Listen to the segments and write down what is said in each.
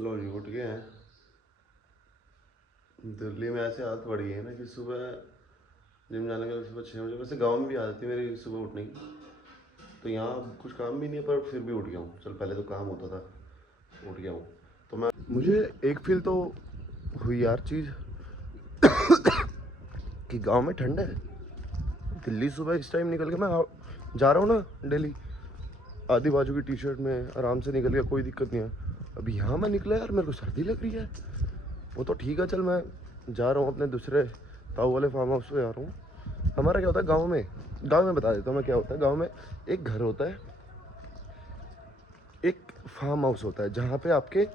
लो जी उठ गए हैं। दिल्ली में ऐसे आदत पड़ गई है ना कि सुबह जिम जाने के लिए सुबह 6 बजे, वैसे गांव में भी आदत थी मेरी सुबह उठने की, तो यहाँ कुछ काम भी नहीं है पर फिर भी उठ गया हूँ। चल पहले तो काम होता था, उठ गया हूँ। तो मैं मुझे एक फील तो हुई यार चीज़ कि गांव में ठंड है। दिल्ली सुबह इस टाइम निकल के मैं जा रहा हूँ ना डेली, आधी बाजू की टी शर्ट में आराम से निकल गया, कोई दिक्कत नहीं है। अभी यहाँ मैं निकला यार, मेरे को सर्दी लग रही है। वो तो ठीक है, चल मैं जा रहा हूँ अपने दूसरे ताऊ वाले फार्म हाउस पे जा रहा हूँ। हमारा क्या होता है गांव में बता देता हूँ मैं क्या होता है। गांव में एक घर होता है, एक फार्म हाउस होता है जहाँ पे आपके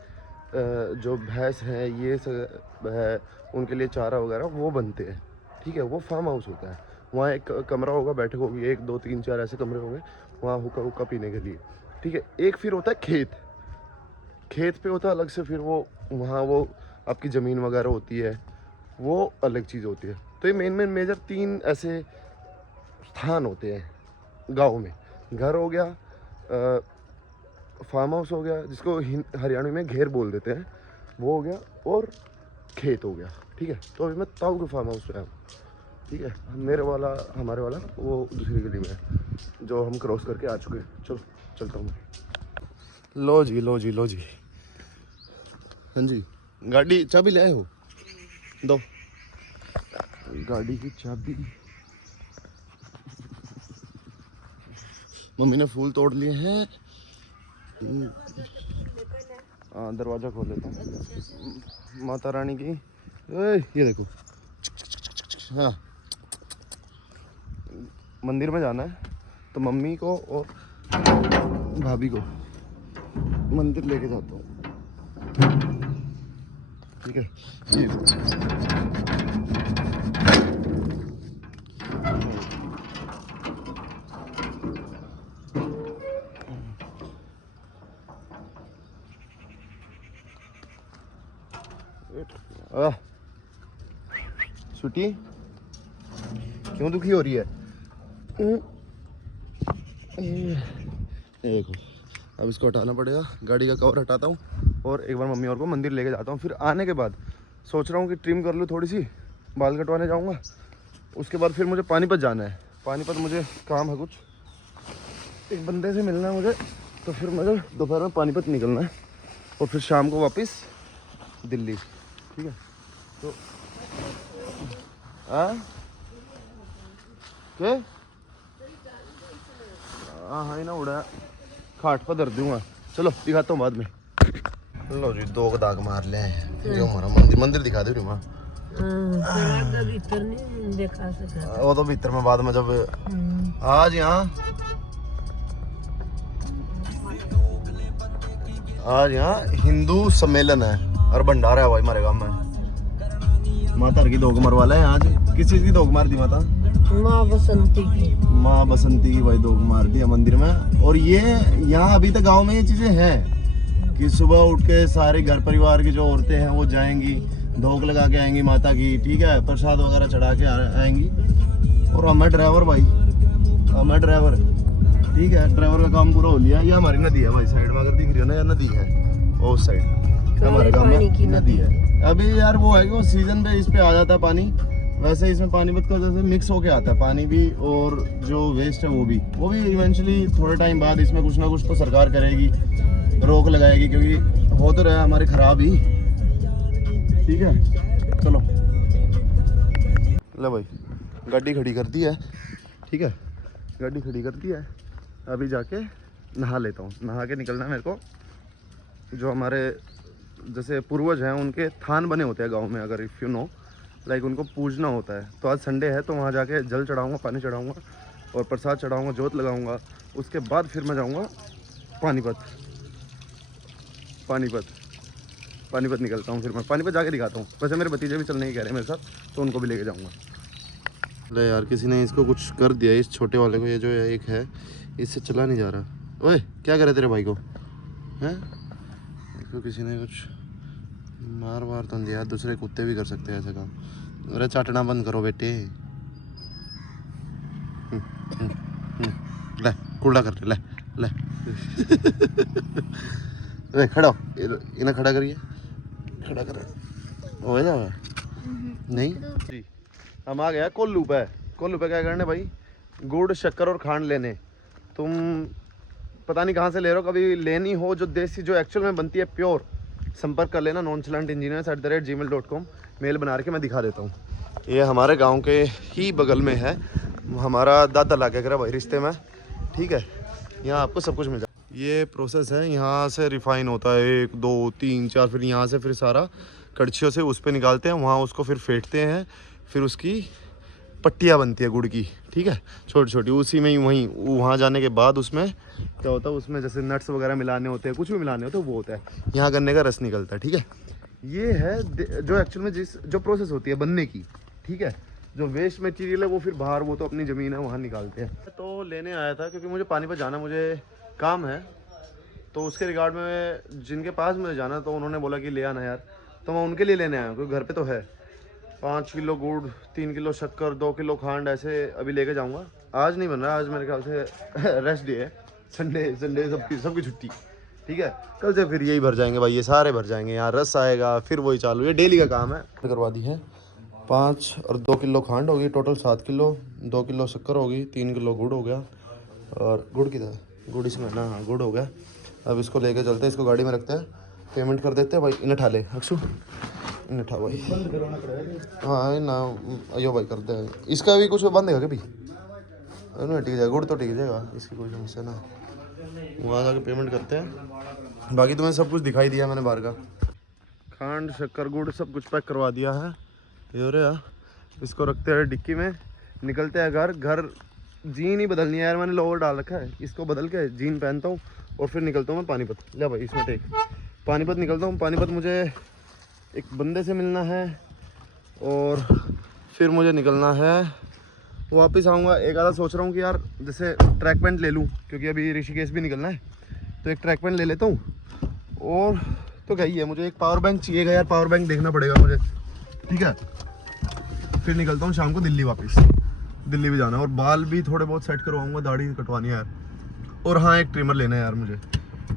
जो भैंस हैं ये सब है, उनके लिए चारा वगैरह वो बनते हैं। ठीक है, वो फार्म हाउस होता है। वहाँ एक कमरा होगा, बैठक होगी, 1 2 3 4 ऐसे कमरे होंगे वहाँ हुक्का हुक्का पीने के लिए। ठीक है, एक फिर होता है खेत पे होता है अलग से, फिर वो वहाँ वो आपकी ज़मीन वगैरह होती है, वो अलग चीज़ होती है। तो ये मेन मेजर 3 ऐसे स्थान होते हैं गाँव में। घर हो गया, फार्म हाउस हो गया जिसको हरियाणवी में घेर बोल देते हैं, वो हो गया, और खेत हो गया। ठीक है, तो अभी मैं ताऊ के फार्म हाउस पे आया हूँ। ठीक है, हमारे वाला वो दूसरी गली में है जो हम क्रॉस करके आ चुके हैं। चलो चलता हूँ मैं। लो जी। हाँ जी, गाड़ी चाबी ले आए हो? दो गाड़ी की चाबी। मम्मी ने फूल तोड़ लिए हैं। हाँ, दरवाज़ा खोल लेता हूँ माता रानी की। ये देखो, हाँ मंदिर में जाना है तो मम्मी को और भाभी को मंदिर लेके जाता हूँ। ठीक है, ये छुट्टी क्यों दुखी हो रही है? ये देखो, अब इसको हटाना पड़ेगा, गाड़ी का कवर हटाता हूँ और एक बार मम्मी और को मंदिर लेके जाता हूँ। फिर आने के बाद सोच रहा हूँ कि ट्रिम कर लूँ थोड़ी सी, बाल कटवाने जाऊँगा। उसके बाद फिर मुझे पानीपत जाना है। पानीपत मुझे काम है कुछ, एक बंदे से मिलना है मुझे, तो फिर मुझे दोपहर में पानीपत निकलना है और फिर शाम को वापस दिल्ली। ठीक है, तो क्या हाँ ना उड़ा खाट पर दर्द दूंगा। चलो दिखाता हूँ बाद में। लो जी, 2 दाग मार ले हैं। जो हमारा मंदिर दिखा दे माँ। वो तो भीतर में बाद में जब आज यहाँ हिंदू सम्मेलन है और भंडारा है भाई हमारे गाँव में। माता की दोग मरवाला है आज। किस चीज की दोग मार दी माता? माँ बसंती की भाई दोग मार दिया मंदिर में। और ये यहाँ अभी तक गांव में ये चीजें हैं कि सुबह उठ के सारे घर परिवार की जो औरतें हैं वो जाएंगी, धोख लगा के आएंगी माता की। ठीक है, प्रसाद वगैरह चढ़ा के आएंगी। और हमें ड्राइवर भाई, हमें ड्राइवर। ठीक है, ड्राइवर का काम पूरा हो लिया। ये हमारी नदी है भाई, साइड में अगर दिख रही है ना, यह नदी है उस साइड, हमारे गाँव में नदी है। अभी यार वो है कि वो सीजन पे इस पे आ जाता है पानी। वैसे इसमें पानीपत का जैसे मिक्स होके आता है पानी भी, और जो वेस्ट है वो भी इवेंचुअली थोड़े टाइम बाद इसमें कुछ ना कुछ तो सरकार करेगी, रोक लगाएगी, क्योंकि हो तो रहा है हमारे खराब ही। ठीक है, चलो ले भाई, गाड़ी खड़ी कर दी है। ठीक है, गाड़ी खड़ी कर दी है। अभी जाके नहा लेता हूँ, नहा के निकलना है मेरे को। जो हमारे जैसे पूर्वज हैं उनके थान बने होते हैं गाँव में, अगर इफ़ यू नो, लाइक उनको पूजना होता है। तो आज संडे है तो वहाँ जाके जल चढ़ाऊँगा, पानी चढ़ाऊँगा और प्रसाद चढ़ाऊँगा, जोत लगाऊँगा। उसके बाद फिर मैं जाऊँगा पानीपत निकलता हूँ। फिर मैं पानीपत जाके दिखाता हूँ। वैसे मेरे भतीजे भी चलने की कह रहे हैं मेरे साथ, तो उनको भी लेके जाऊँगा। अरे यार, किसी ने इसको कुछ कर दिया, इस छोटे वाले को। ये जो एक है इससे चला नहीं जा रहा। ओए क्या करे तेरे भाई को हैं? इसको किसी ने कुछ मार तो दिया। दूसरे कुत्ते भी कर सकते हैं ऐसे काम। अरे चाटना बंद करो बेटे। ले कूड़ा कर ले ले अरे खड़ा इन्हें खड़ा करिए, खड़ा कर हो जा नहीं जी। हम आ गया कोल्लू पे। कोल्लू पे क्या करने भाई, गुड़ शक्कर और खांड लेने। तुम पता नहीं कहाँ से ले रहे हो, कभी लेनी हो जो देसी जो एक्चुअल में बनती है प्योर, संपर्क कर लेना nonchalantengineers@gmail.com। मेल बना के मैं दिखा देता हूँ। ये हमारे गांव के ही बगल में है, हमारा दादा ला के करा भाई रिश्ते में, ठीक है। यहाँ आपको सब कुछ मिल जाए। ये प्रोसेस है, यहाँ से रिफाइन होता है 1 2 3 4, फिर यहाँ से फिर सारा कड़छियों से उस पर निकालते हैं, वहाँ उसको फिर फेंटते हैं, फिर उसकी पट्टियाँ बनती है गुड़ की, ठीक है, छोटी छोटी। उसी में ही वहीं वहाँ जाने के बाद उसमें क्या होता है, उसमें जैसे नट्स वगैरह मिलाने होते हैं, कुछ भी मिलाने होते हैं, वो होता है। यहाँ गन्ने का रस निकलता है, ठीक है। ये है जो एक्चुअल में जो प्रोसेस होती है बनने की, ठीक है। जो वेस्ट मटेरियल है वो फिर बाहर, वो तो अपनी ज़मीन है वहाँ निकालते हैं। तो लेने आया था क्योंकि मुझे पानीपत जाना, मुझे काम है, तो उसके रिगार्ड में जिनके पास मुझे जाना तो उन्होंने बोला कि ले आना यार, तो मैं उनके लिए लेने आया हूँ, क्योंकि घर पे तो है। 5 किलो गुड़, 3 किलो शक्कर, 2 किलो खांड, ऐसे अभी लेके जाऊँगा। आज नहीं बन रहा, आज मेरे ख्याल से रेस्ट डे है, संडे सबकी छुट्टी, ठीक है। कल से फिर यही भर जाएंगे भाई, ये सारे भर जाएंगे। यहाँ रस आएगा, फिर वही चालू, ये डेली का काम है। करवा दी है 5 और 2 किलो खांड होगी, टोटल 7 किलो, 2 किलो शक्कर होगी, 3 किलो गुड़ हो गया, और गुड़ की तरह गुड़ इसमें ना, हाँ गुड़ हो गया। अब इसको लेके चलते हैं, इसको गाड़ी में रखते हैं, पेमेंट कर देते हैं भाई। इन्हें ठा ले अक्षु, इन्हें ठा भाई। हाँ ना अयो भाई करते हैं, इसका भी कुछ बंद है क्या भाई, टिक जाएगा, गुड़ तो टिक जाएगा, इसकी कोई समस्या ना। वहाँ जाके पेमेंट करते हैं। बाकी तुम्हें सब कुछ दिखाई दिया मैंने बाहर का, खांड शक्कर गुड़ सब कुछ पैक करवा दिया है। ये रहा, इसको रखते हैं डिक्की में, निकलते हैं घर। जीन ही बदलनी है यार, मैंने लोवर डाल रखा है, इसको बदल के जीन पहनता हूँ और फिर निकलता हूँ मैं पानीपत। ले भाई इसमें टेक, पानीपत निकलता हूँ। पानीपत मुझे एक बंदे से मिलना है और फिर मुझे निकलना है, वापस आऊँगा। एक आधा सोच रहा हूँ कि यार जैसे ट्रैक पैंट ले लूँ, क्योंकि अभी ऋषिकेश भी निकलना है, तो एक ट्रैक पैंट ले लेता हूँ। और तो क्या ही है, मुझे एक पावर बैंक चाहिएगा यार, पावर बैंक देखना पड़ेगा मुझे, ठीक है। फिर निकलता हूँ शाम को दिल्ली वापस, दिल्ली भी जाना है, और बाल भी थोड़े बहुत सेट करवाऊँगा, दाढ़ी कटवानी है यार। और हाँ एक ट्रिमर लेना है यार, मुझे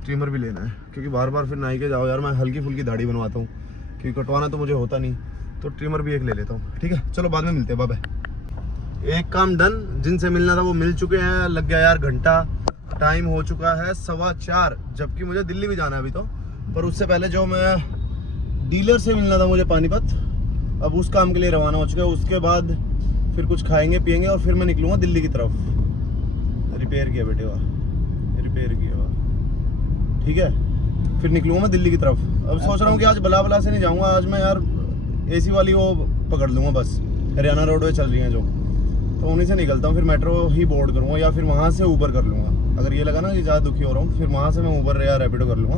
ट्रिमर भी लेना है, क्योंकि बार बार फिर नाई के जाओ यार। मैं हल्की फुल्की दाढ़ी बनवाता हूँ, क्योंकि कटवाना तो मुझे होता नहीं, तो ट्रिमर भी एक ले लेता हूँ, ठीक है। चलो बाद में मिलते हैं, बाय। एक काम डन, जिनसे मिलना था वो मिल चुके हैं। लग गया यार घंटा, टाइम हो चुका है 4:15, जबकि मुझे दिल्ली भी जाना है अभी तो। पर उससे पहले जो मैं डीलर से मिलना था मुझे पानीपत, अब उस काम के लिए रवाना हो चुका है। उसके बाद फिर कुछ खाएंगे पिएंगे और फिर मैं निकलूँगा दिल्ली की तरफ। रिपेयर किया बेटे, वाह रिपेयर किया, वाह ठीक है। फिर निकलूँगा मैं दिल्ली की तरफ। अब सोच रहा हूँ कि आज बला से नहीं जाऊँगा, आज मैं यार AC वाली वो पकड़ लूँगा बस, हरियाणा रोडवे चल रही हैं जो, तो उन्हीं से निकलता हूँ। फिर मेट्रो ही बोर्ड करूँगा या फिर वहाँ से ऊबर कर लूँगा। अगर ये लगा ना कि ज़्यादा दुखी हो रहा हूँ, फिर वहाँ से मैं ऊबर या रैपिडो कर लूँगा,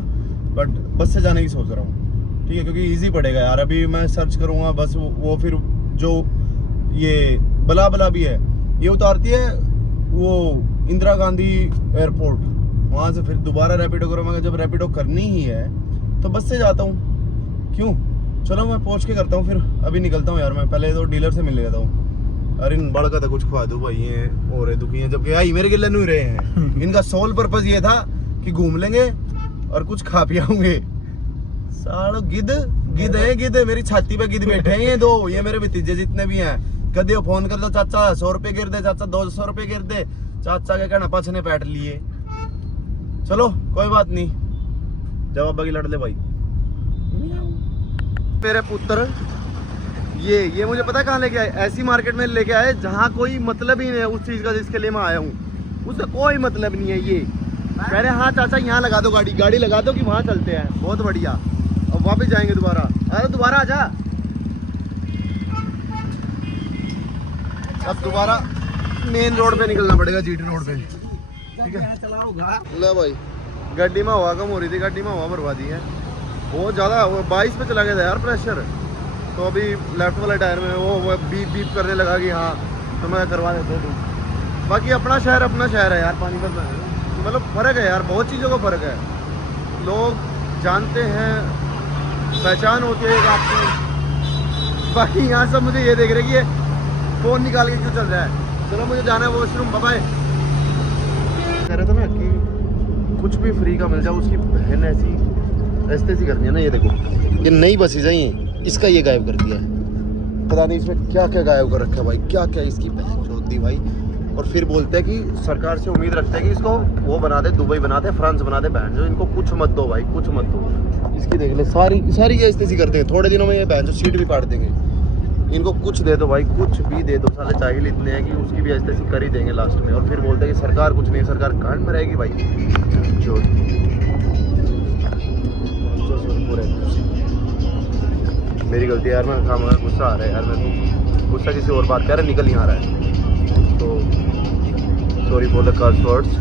बट बस से जाने की सोच रहा हूँ, ठीक है, क्योंकि ईजी पड़ेगा यार। अभी मैं सर्च करूँगा बस, वो फिर जो ये बला भी है, ये उतारती है वो इंदिरा गांधी एयरपोर्ट, वहाँ से फिर दोबारा रैपिडो करूँगा। जब रैपिडो करनी ही है तो बस से जाता हूँ, क्यों। चलो मैं पहुँच के करता हूँ, फिर अभी निकलता हूँ यार। मैं पहले तो डीलर से मिल लेता हूँ। अरे इन बड़का तो कुछ खवा दो भाई, ये हो रहे दुखी हैं, जबकि आई मेरे गिले नहीं रहे हैं। इनका सोल पर्पस ये था कि घूम लेंगे और कुछ खा पियाऊंगे। सालो गिद्ध है, मेरी छाती पे गिद्ध बैठे हैं ये दो, ये मेरे भतीजे जितने भी हैं। कदे फोन कर दो, चाचा 100 रुपए गिर दे, चाचा 200 रुपए गिर दे, चाचा के कहना पछने पैट लिए। चलो कोई बात नहीं, जवाब बाकी लड़ ले भाई। मेरे पुत्र ये मुझे पता कहाँ लेके आए, ऐसी मार्केट में लेके आए जहाँ कोई मतलब ही नहीं है उस चीज़ का जिसके लिए मैं आया हूँ, उसका कोई मतलब नहीं है। ये कह रहे हाँ चाचा यहाँ लगा दो गाड़ी लगा दो कि वहाँ चलते हैं, बहुत बढ़िया। अब वापस जाएंगे दोबारा, अरे दोबारा आ जा। अब दोबारा मेन रोड पे निकलना पड़ेगा, GT रोड पे, ठीक है। ले भाई गाड़ी में हवा कम हो रही थी, गाड़ी में हवा बर्बादी है बहुत ज़्यादा। 22 पे चला गया था यार प्रेशर, तो अभी लेफ्ट वाले टायर में वो बीप करने लगा कि हाँ तो मैं करवा देता हूँ। बाकी अपना शहर है यार पानीपत में, मतलब फ़र्क है यार, बहुत चीज़ों का फ़र्क है। लोग जानते हैं, पहचान होती है एक आपकी। बाकी यहाँ सब मुझे ये देख रहे कि ये फ़ोन निकाल के क्यों चल रहा है। चलो मुझे जाना है वॉशरूम, बाय। कह रहे थे ना कि कुछ भी फ्री का मिल जाए, उसकी बहन ऐसी एसटीसी करनी है ना, ये देखो ये नई बसेज है ये, इसका ये गायब कर दिया है। पता नहीं इसमें क्या क्या गायब कर रखा है भाई, क्या क्या इसकी बहन जो होती भाई। और फिर बोलते हैं कि सरकार से उम्मीद रखते हैं कि इसको वो बना दे, दुबई बना दे, फ्रांस बना दे, बहन जो इनको कुछ मत दो भाई, कुछ मत दो। इसकी देख ले सारी सारी ये एसटीसी करते हैं, थोड़े दिनों में ये बहन जो सीट भी पाड़ देंगे। इनको कुछ दे दो भाई, कुछ भी दे दो, साले चाहिए इतने हैं कि उसकी भी एसटीसी कर ही देंगे लास्ट में। और फिर बोलते हैं कि सरकार कुछ नहीं, सरकार कांड में रहेगी भाई जो। मेरी गलती है यार, मैं खामा गुस्सा आ रहा है यार, मेरे को गुस्सा किसी और बात कह रहा है, निकल नहीं आ रहा है, तो sorry for the curse words.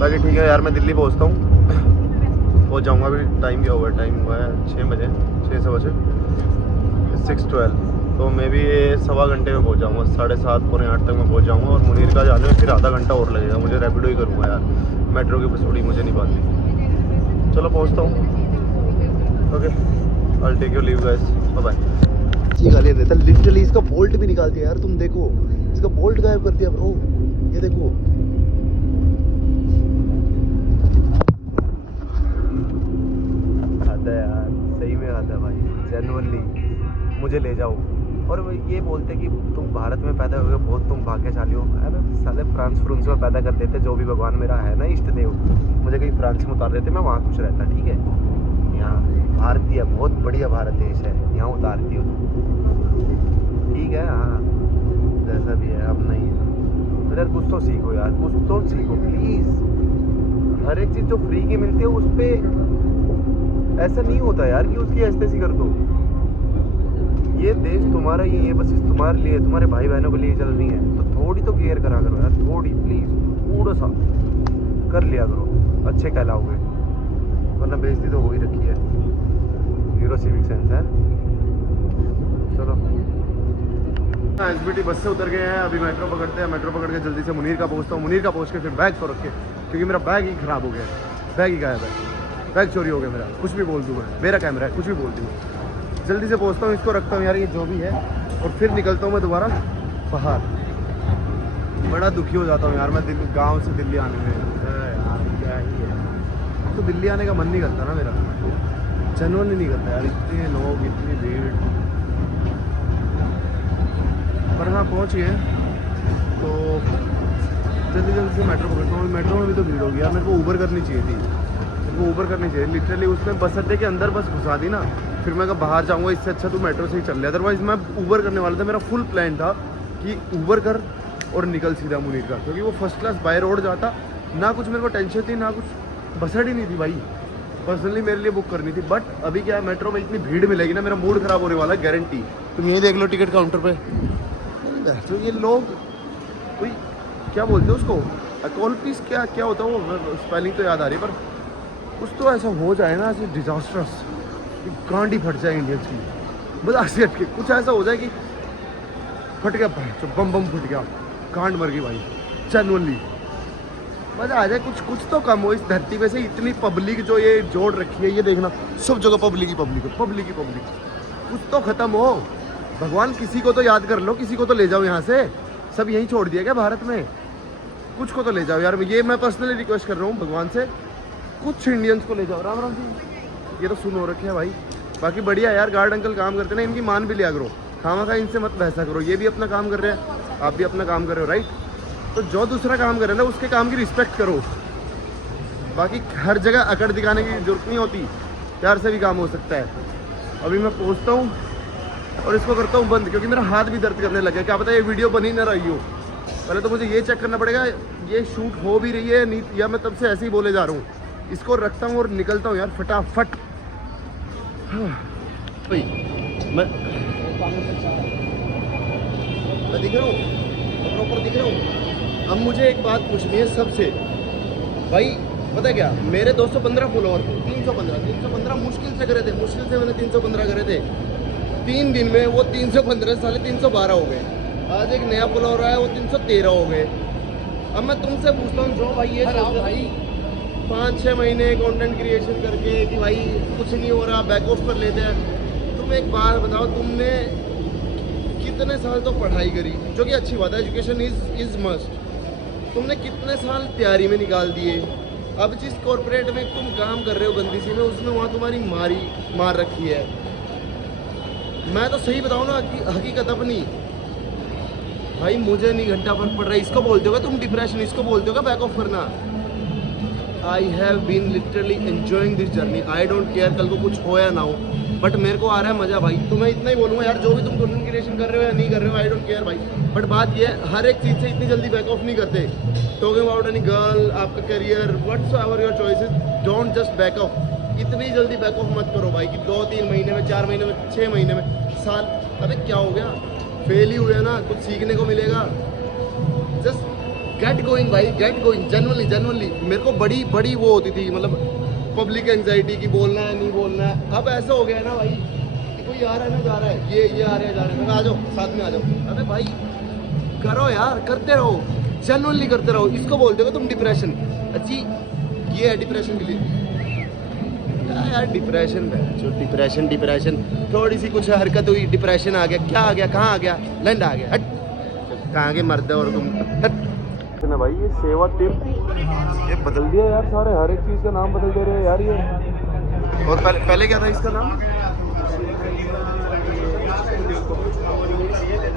बाकी ठीक है यार, मैं दिल्ली पहुंचता हूँ, पहुंच जाऊँगा। अभी टाइम क्या हुआ है, टाइम हुआ है 6 बजे, 6 से बजे 6:12, तो मैं भी 1.25 घंटे में पहुंच जाऊँगा, 7:30 पौने 8 तक मैं पहुंच जाऊँगा। और मुनीर का जाने में फिर आधा घंटा और लगेगा, मुझे रैपिडो ही करूँगा यार, मेट्रो की बस मुझे नहीं पाती। चलो पहुँचता हूँ, okay, I will take your leave guys, bye bye. ये गाली देता लिटरली, इसका बोल्ट भी निकाल दिया यार, तुम देखो इसका बोल्ट गायब कर दिया ब्रो, ये देखो। आता है यार, सही में आता है भाई, जेन्युइनली मुझे ले जाओ। और ये बोलते कि तुम भारत में पैदा हुए, बहुत तुम भाग्यशाली हो। अरे साले फ्रांस में पैदा कर देते, जो भी भगवान मेरा है ना इष्ट देव, मुझे कहीं फ्रांस में उतार देते, मैं वहाँ खुश रहता, ठीक है। यहाँ भारतीय बहुत बढ़िया भारत देश है, यहाँ उतारती हो ठीक है, हाँ जैसा भी है अब नहीं है। यार कुछ तो सीखो यार, कुछ तो सीखो प्लीज़। हर एक चीज़ जो फ्री की मिलती है उस पर ऐसा नहीं होता यार कि उसकी एसटीसी कर दो। ये देश तुम्हारा ही, ये बस तुम्हारे लिए, तुम्हारे भाई बहनों के लिए चल रही है, तो थोड़ी तो केयर करा करो यार, थोड़ी प्लीज़, थोड़ा सा कर लिया करो, अच्छे कहलाओगे, वरना बेइज्जती तो हो ही रखी है। हीरो सिविक सेंस है। चलो एसबीटी बस से उतर गए हैं, अभी मेट्रो पकड़ते हैं, मेट्रो पकड़ के जल्दी से मुनीर का पहुंचता हूँ, मुनीर का पहुंच के फिर बैग को रख के, क्योंकि मेरा बैग ही ख़राब हो गया, बैग ही गायब है, बैग चोरी हो गया मेरा, कुछ भी बोल दूँ मैं, मेरा कैमरा है, कुछ भी बोल दूँ। जल्दी से पहुंचता हूँ, इसको रखता हूँ यार, ये जो भी है, और फिर निकलता हूँ मैं दोबारा बाहर। बड़ा दुखी हो जाता हूँ यार मैं गांव से दिल्ली आने में यार, क्या ही है, तो दिल्ली आने का मन नहीं करता ना मेरा, जनरली नहीं करता यार, इतने लोग, इतनी भीड़। पर हाँ पहुँच गए, तो जल्दी जल्दी से मेट्रो पकड़ता हूँ। मेट्रो में भी तो भीड़ होगी यार, मेरे को ऊबर करनी चाहिए थी, मेरे को ऊबर करनी चाहिए लिटरली। उसमें बस अड्डे के अंदर बस घुसा दी ना, फिर मैं कहा बाहर जाऊँगा, इससे अच्छा तू मेट्रो से ही चल रहा। अदरवाइज़ मैं ऊबर करने वाला था, मेरा फुल प्लान था कि ऊबर कर और निकल सीधा मुनीर का, क्योंकि वो फर्स्ट क्लास बाय रोड जाता, ना कुछ मेरे को टेंशन थी, ना कुछ बसड़ ही नहीं थी भाई, पर्सनली मेरे लिए बुक करनी थी। बट अभी क्या है, मेट्रो में इतनी भीड़ मिलेगी ना, मेरा मूड ख़राब होने वाला है गारंटी। तुम यही देख लो टिकट काउंटर पे, तो ये लोग कोई क्या बोलते हैं उसको, अकॉल पीस क्या क्या होता है वो, स्पेलिंग तो याद आ रही है, पर कुछ तो ऐसा हो जाए ना, ऐसे डिजास्टर्स, गांड ही फट जाए इंडियंस की, बस ऐसे हटके कुछ ऐसा हो जाए कि फट गया, बम बम फट गया, गांड मर गई भाई, जेन्युइनली मज़ा आ जाए। कुछ तो कम हो इस धरती पे से, इतनी पब्लिक जो ये जोड़ रखी है, ये देखना सब जगह पब्लिक ही पब्लिक है, पब्लिक ही पब्लिक, कुछ तो ख़त्म हो। भगवान किसी को तो याद कर लो, किसी को तो ले जाओ यहाँ से, सब यहीं छोड़ दिया क्या भारत में, कुछ को तो ले जाओ यार, ये मैं पर्सनली रिक्वेस्ट कर रहा हूँ भगवान से, कुछ इंडियंस को ले जाओ। राम राम जी, ये तो सुन हो रखे हैं भाई। बाकी बढ़िया यार, गार्ड अंकल काम करते ना, इनकी मान भी लिया करो, खामा इनसे मत बहसा करो, ये भी अपना काम कर रहे हैं, आप भी अपना काम कर रहे हो, राइट। तो जो दूसरा काम करे ना, उसके काम की रिस्पेक्ट करो। बाकी हर जगह अकड़ दिखाने की जरूरत नहीं होती, प्यार से भी काम हो सकता है। अभी मैं पहुँचता हूँ और इसको करता हूँ बंद, क्योंकि मेरा हाथ भी दर्द करने लगा, क्या पता ये वीडियो बनी ना रही हो। पहले तो मुझे ये चेक करना पड़ेगा ये शूट हो भी रही है नहीं, या मैं तब से ऐसे ही बोले जा रहा हूँ। इसको रखता हूँ और निकलता हूँ यार फटाफट। मैं दिख रहा हूँ, प्रॉपर दिख रहा हूँ। अब मुझे एक बात पूछनी है सबसे भाई, पता है क्या, मेरे 215 फॉलोअर थे, 315 मुश्किल से करे थे, मुश्किल से मैंने 315 करे थे 3 दिन में, वो 315 साले 312 हो गए। आज एक नया फॉलोअर आया, वो 313 हो गए। अब मैं तुमसे पूछता हूँ, जो भाई ये भाई 5-6 महीने कंटेंट क्रिएशन करके कि भाई कुछ नहीं हो रहा, बैक ऑफ कर लेते हैं, तुम एक बात बताओ, तुमने कितने साल तो पढ़ाई करी, जो कि अच्छी बात है, एजुकेशन इज मस्ट। तुमने कितने साल तैयारी में निकाल दिए, अब जिस कॉर्पोरेट में तुम काम कर रहे हो गंदी सी में, उसमें वहाँ तुम्हारी मार रखी है। मैं तो सही बताऊँ ना कि हकीकत अपनी भाई, मुझे नहीं घंटा फर्क पड़ रहा है। इसको बोलते होगा तुम डिप्रेशन, इसको बोलते होगा बैक ऑफ करना। I have been literally enjoying this journey. I don't care कल को कुछ हो या ना हो, बट मेरे को आ रहा है मज़ा भाई। तो मैं इतना ही बोलूँगा यार, जो भी तुम कंटेंट क्रिएशन कर रहे हो या नहीं कर रहे हो, आई डोंट केयर भाई। बट बात ये है, हर एक चीज़ से इतनी जल्दी बैक ऑफ नहीं करते। टॉकिंग अबाउट एनी गर्ल, आपका career, whatsoever your choices, don't just back of. इतनी जल्दी बैक ऑफ मत करो भाई कि 2-3 महीने में, 4 महीने में, 6 महीने में, साल। अबे क्या हो गया, फेल ही हुए ना, कुछ सीखने को मिलेगा। जस्ट गेट गोइंग भाई, गेट गोइंग। जनरली मेरे को बड़ी वो होती थी, मतलब पब्लिक एंजाइटी की, बोलना है नहीं बोलना है। अब ऐसा हो गया है ना भाई कि कोई आ रहा है ना जा रहा है, ये आ रहा है जा रहा है, आ जाओ साथ में आ जाओ। अबे भाई करो यार, करते रहो, जनरली करते रहो। इसको बोलते हो तुम डिप्रेशन। अच्छी ये है डिप्रेशन के लिए यार, डिप्रेशन है जो डिप्रेशन थोड़ी सी कुछ हरकत हुई, डिप्रेशन आ गया। क्या आ गया, कहाँ आ गया, लंड आ गया। हट, कहाँ के मर्द और तुम। हट ना भाई, ये सेवा तीर्थ ये बदल दिया यार, सारे हर एक चीज़ का नाम बदल दे रहे हैं यार ये। और पहले क्या था इसका नाम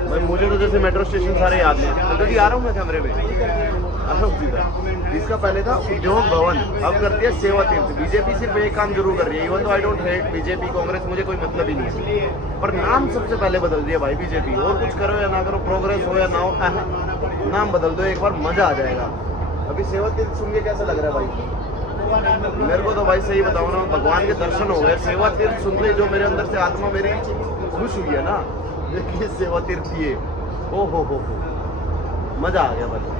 भाई? मुझे तो जैसे मेट्रो स्टेशन सारे याद नहीं, जल्दी आ रहा हूँ मैं कैमरे में, आ रहा हूँ सीधा। इसका पहले था उद्योग भवन, अब करती है सेवा तीर्थ। बीजेपी सिर्फ एक काम जरूर कर रही है, इवन तो I don't hate BJP Congress, मुझे कोई मतलब ही नहीं है, पर नाम सबसे पहले बदल दिया भाई बीजेपी। और कुछ करो या ना करो, प्रोग्रेस हो या ना हो, नाम बदल दो एक बार, मजा आ जाएगा। अभी सेवा तीर्थ सुन के कैसा लग रहा है भाई? मेरे को तो भाई सही बताऊँ ना, भगवान के दर्शन हो गए। सेवा तीर्थ सुन के जो मेरे अंदर से आत्मा मेरी खुश हुई है ना, देखिए सेवा तीर्थ ये, ओ हो मजा आ गया भाई।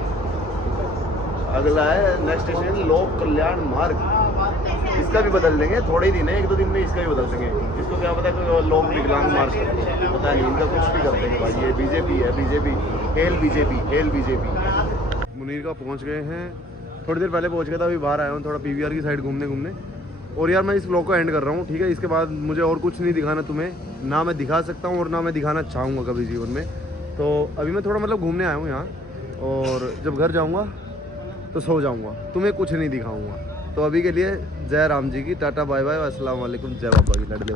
अगला है नेक्स्ट स्टेशन लोक कल्याण मार्ग, इसका भी बदल देंगे, थोड़े ही दिन है, 1-2 दिन में इसका भी बदल देंगे। इसको क्या पता है कि लोक विकलांग मार्ग, पता नहीं, इनका कुछ भी कर देंगे भाई। ये बीजेपी है, बीजेपी, हेल बीजेपी। मुनीर का पहुंच गए हैं, थोड़ी देर पहले पहुंच गया था, अभी बाहर आया हूँ थोड़ा पीवीआर की साइड घूमने। और यार मैं इस ब्लॉग को एंड कर रहा हूँ, ठीक है? इसके बाद मुझे और कुछ नहीं दिखाना तुम्हें, ना मैं दिखा सकता हूँ और ना मैं दिखाना चाहूँगा कभी जीवन में। तो अभी मैं थोड़ा मतलब घूमने आया हूँ यहाँ, और जब घर जाऊँगा तो सो जाऊँगा, तुम्हें कुछ नहीं दिखाऊँगा। तो अभी के लिए जय राम जी की, टाटा बाय बाय, अस्सलाम वालेकुम, जय बाबा की, लड़ले।